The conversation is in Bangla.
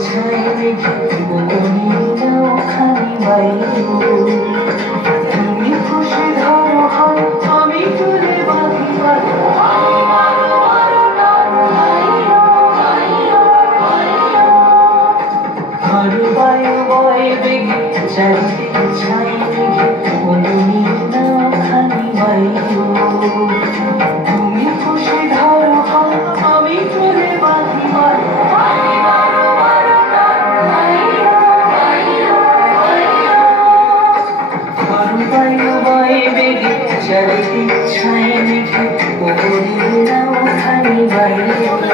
ছাই রেখে বদনি নাও খানি বাইরো তুমি খুশি ধরো হাত আমি তুলে বাঁধি আরো বায়ু বয় বেগে চারিদিকে ছাই রেখে বদনি নাও খানি বাইরো তুমি খুশি ধরো হাত আমি তুলে বাঁধি চারিদিক ছাই রেখে বদনি নাও খানি বাইরো